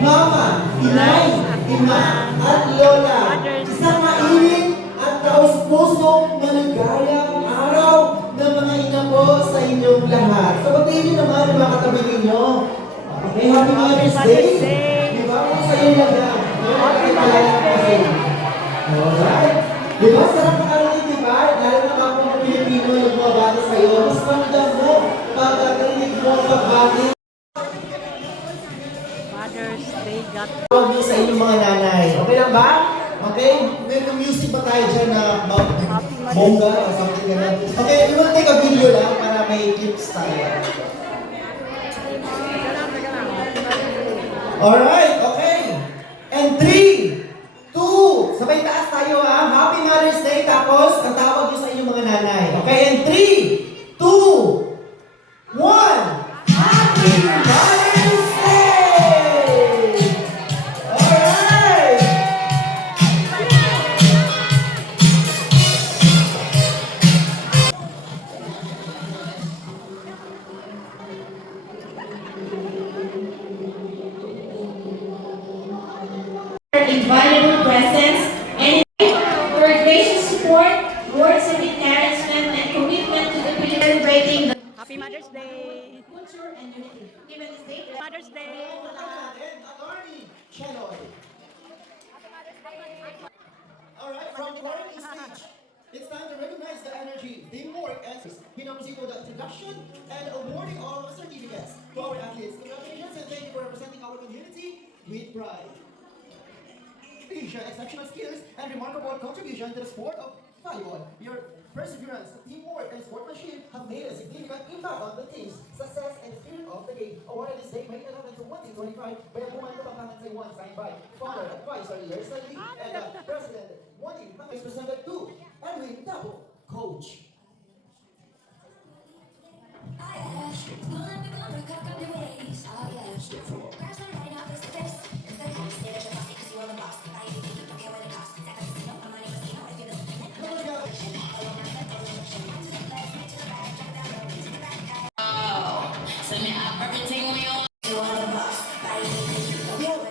mama, inay, ina, at lola. Isang mainit at taos-pusong maligayang araw ng mga ina po sa inyong lahat. So, pagkain nyo naman ang mga katabi ninyo. Okay, Happy Mother's Day. Di ba? Kung sa'yo lang yan. Happy Mother's Day. Alright. Di ba? Sarap ka lang, di ba? Lalo na mga Pilipino yung bumabati sa'yo. Mas ramdam mo pagkakarinig mo ang pagbati. Mother's Day got Tawag nyo sa inyong mga nanay. Okay lang ba? Okay? May music ba tayo dyan na bongga or something ganun? Okay, we will take a video lang para may clips tayo. Alright, okay. And 3, 2, sabay taas tayo ha. Happy Mother's Day. Tapos, ang tawag nyo sa inyong mga nanay. Okay, and 3, 2, 1. Happy Mother's Day! Alright! Invaluable presence and for gracious support, words of encouragement, and commitment to the celebrating the Happy Mother's Day! culture and unity. Given this date, Mother's Day! And Attorney Chenoy. Alright, from the learning stage, it's time to recognize the energy, teamwork, and proceed to the introduction and awarding all of the certificates to our athletes. Congratulations and thank you for representing our community with pride. Your exceptional skills and remarkable contribution to the sport of volleyball. Your perseverance, teamwork, and sportsmanship have made a significant impact on the team's success and spirit of the game. Awarded this day, May 11 to 2025 by Abuman Kapampangan Taiwan, signed by Founder, Advisor, Larissa Lee, and the President, Wani, is presented to Edwin Tabo, Coach.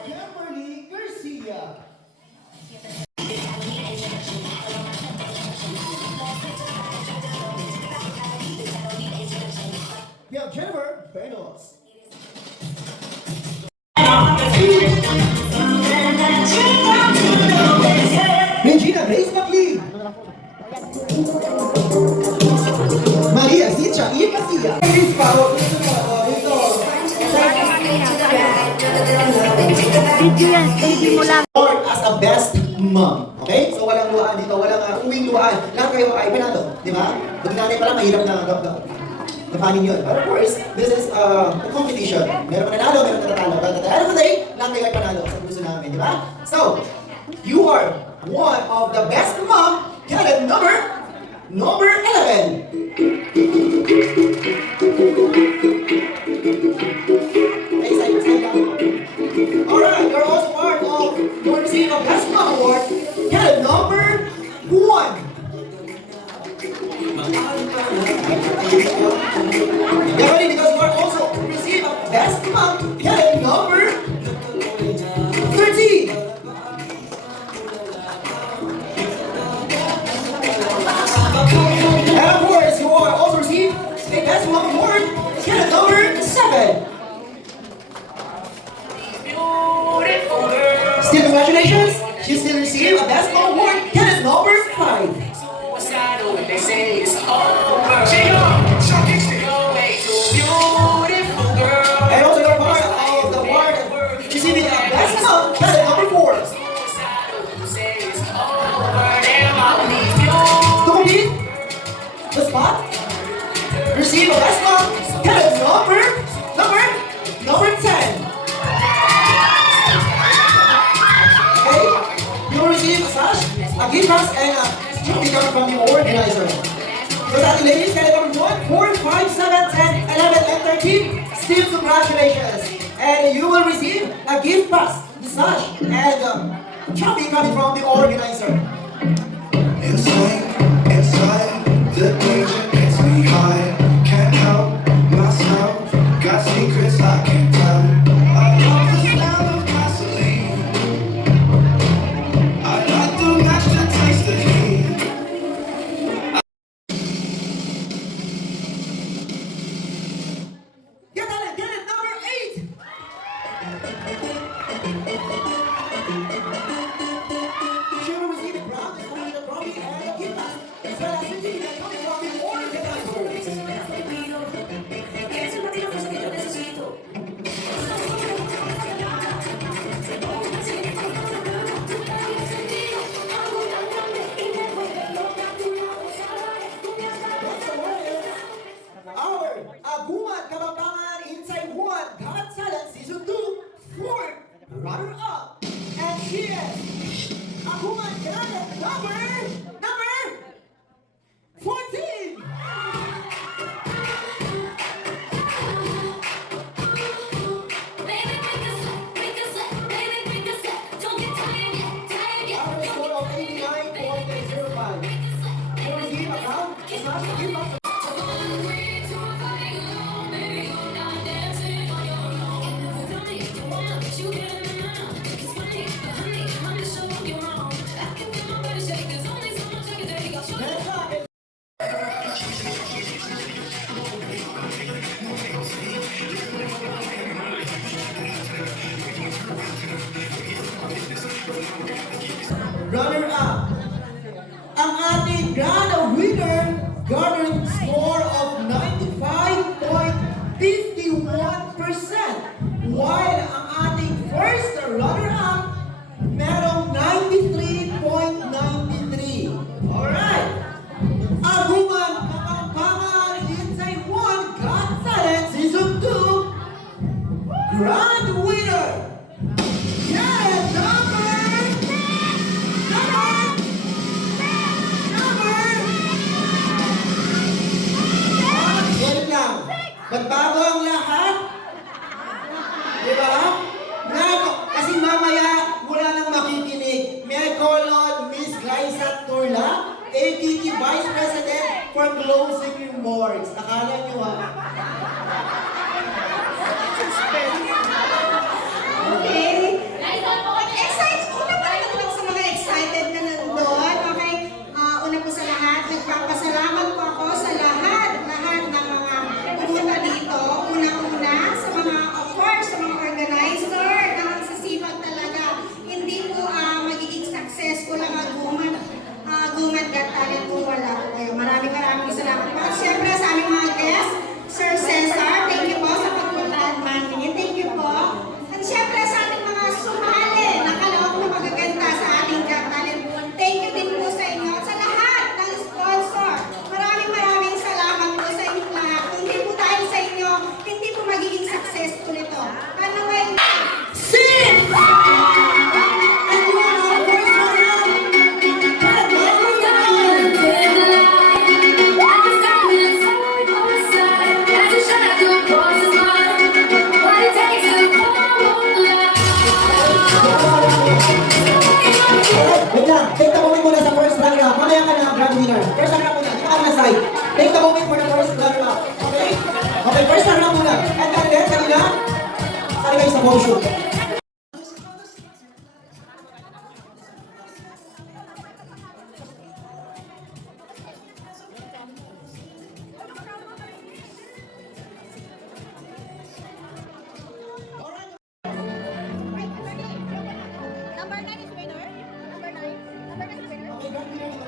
Kimberly Garcia. We have Jennifer Benos. Regina Grace McLean. Maria Cicha Icasia. Chris Pao. Video yan, video mo lang. Or as a best mom. Okay? So walang luhaan dito, walang uwing luhaan. Lahat kayo ay panalo. Di ba? Pag nanay pala, mahirap na napanin yun. But of course, this is a competition. Meron nanalo, meron nanalo. But at the end of the day, lahat kayo ay panalo sa gusto namin. Di ba? So, you are one of the best mom. Candidate number 11. Alright, you're also part of your receiving a Best Mom Award. Candidate number 1. Get ready because you are also receiving a Best Mom. Candidate number 13. And of course, you are also receiving a Best Mom Award. Candidate number 7. Still, congratulations! She still received a Best Mom Award. Candidate number 5. They say it's over. And also you're part of the award receiving a Best Mom. Candidate number 4. To complete the spot, receive a Best Mom. Candidate number 10. Okay, you will receive a sash, a gift pass, and a trophy coming from the organizer. So that ladies, candidate number 1, 4, 5, 7, 10, 11, and 13. Still congratulations. And you will receive a gift pass, the sash, and a trophy coming from the organizer. Inside, the danger gets me high. Can't help myself, got secrets I can't tell. I love the smell of my She will receive a crown, the special trophy, and a gift bag, as well as certificate coming from the organizers. Our Aguman Kabambangan Inside One God Talent Season 2 4th runner-up. And she is Aguman Talent number 14. Our score of 89.05. She received a crown, a smash, a gift box, Next up is runner-up. Ang ating grand winner garnered score of 95.51%, while ang ating first runner-up merong 93.93. Alright! Aguman Kapampangan Inside One God Talent Season 2 grand winner! Jared number Wait lang. Magbago ang lahat. Di ba? Kasi mamaya wala nang makikinig. May I call on Miss Glyza Turla, ATT Vice President for closing remarks. Akala nyo ha? Okay. Excited. Una pa rin ako sa mga excited na nandun. Okay. Una po sa lahat, nagpapasalamat po ako sa lahat ng mga pumunta dito. Una-una sa mga, of course, sa mga organizer na magsasipag talaga. Hindi po magiging successful ang Aguman Got Talent kung wala po kayo. Maraming salamat po. At syempre sa aming mga guests, Sir Cesar, thank you po sa pagpunta at maningin. Thank you po. At syempre sa ating mga sumali na kaloob na magaganda sa ating Got Talent. Thank you din po sa inyo at sa lahat ng sponsor. Maraming salamat po sa inyong lahat. Kung hindi po dahil sa inyo, hindi po magiging successful ito. Ano ba yun? Sing! And you are our first runner-up. Wait lang, take the moment muna sa first runner-up. Mamaya ka na grand winner. First runner-up muna, dito ka na side. Take the moment for the first runner-up. Okay? Okay, first runner-up muna. And then, kanina, sali kayo sa photo shoot. Number 9 is winner. Number 9. Number 9 is winner. Okay, grand winner dito.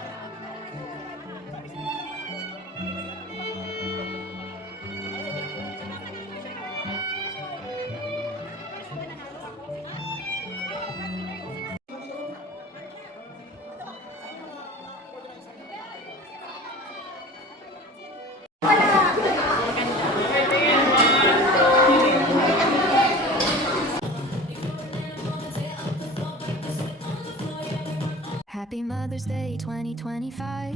Happy Mother's Day 2025.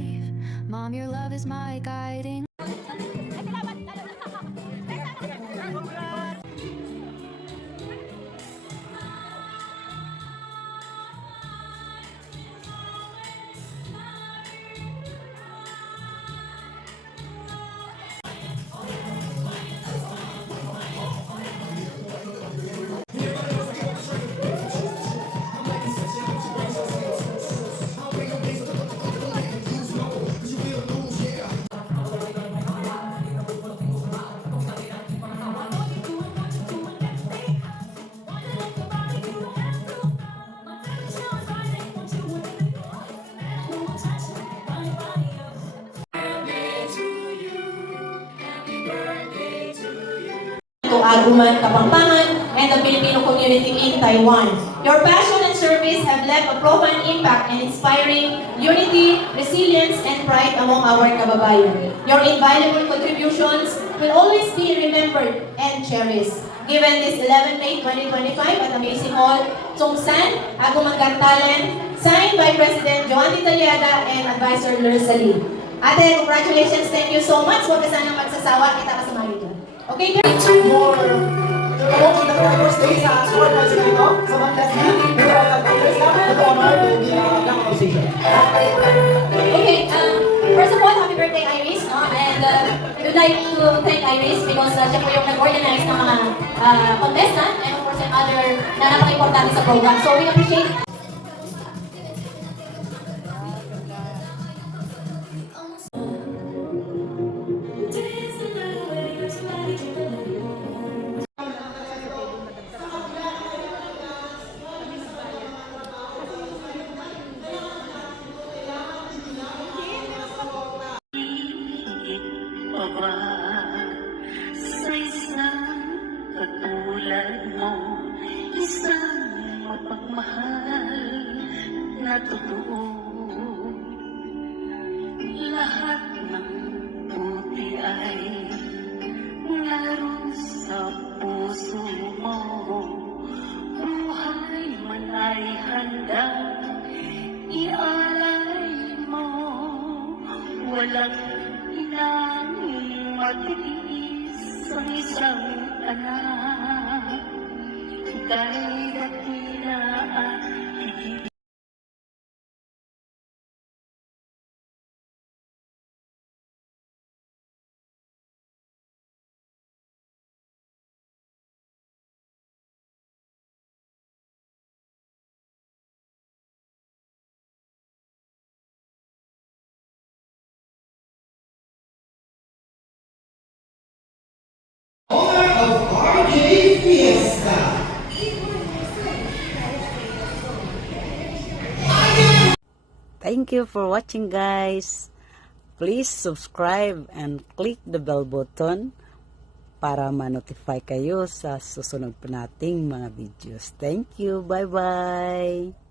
Mom, your love is my guiding. Aguman, Kapampangan, and the Filipino community in Taiwan. Your passion and service have left a profound impact in inspiring unity, resilience, and pride among our kababayan. Your invaluable contributions will always be remembered and cherished. Given this 11 May 2025 at Amazing Hall, Songsan, Agumang Gantalan, signed by President Joan Italiaga and Advisor Lursa Lee. Ate, congratulations, thank you so much. Huwag ka sanang magsasawa, kita kasama dito. Okay, More promoting the very first day sa Sport Council dito sa Manlasli. We are the honor to be the conversation. Okay, first of all, happy birthday, Iris. No? And we would like to thank Iris because siya po yung nag-organize ng mga contestant and of course, and other na napaka-importante sa program. So we appreciate Aba, sa isang katulad mo, isang mapagmahal na totoo. Lahat ng buti ay naroon sa puso mo. Buhay man ay handa, ialay mo. Walang inang matiis ang isang anak, kahit dakila at higit. Honor of RJ Fiesta. Thank you for watching, guys. Please subscribe and click the bell button para ma-notify kayo sa susunod pa nating mga videos. Thank you. Bye-bye.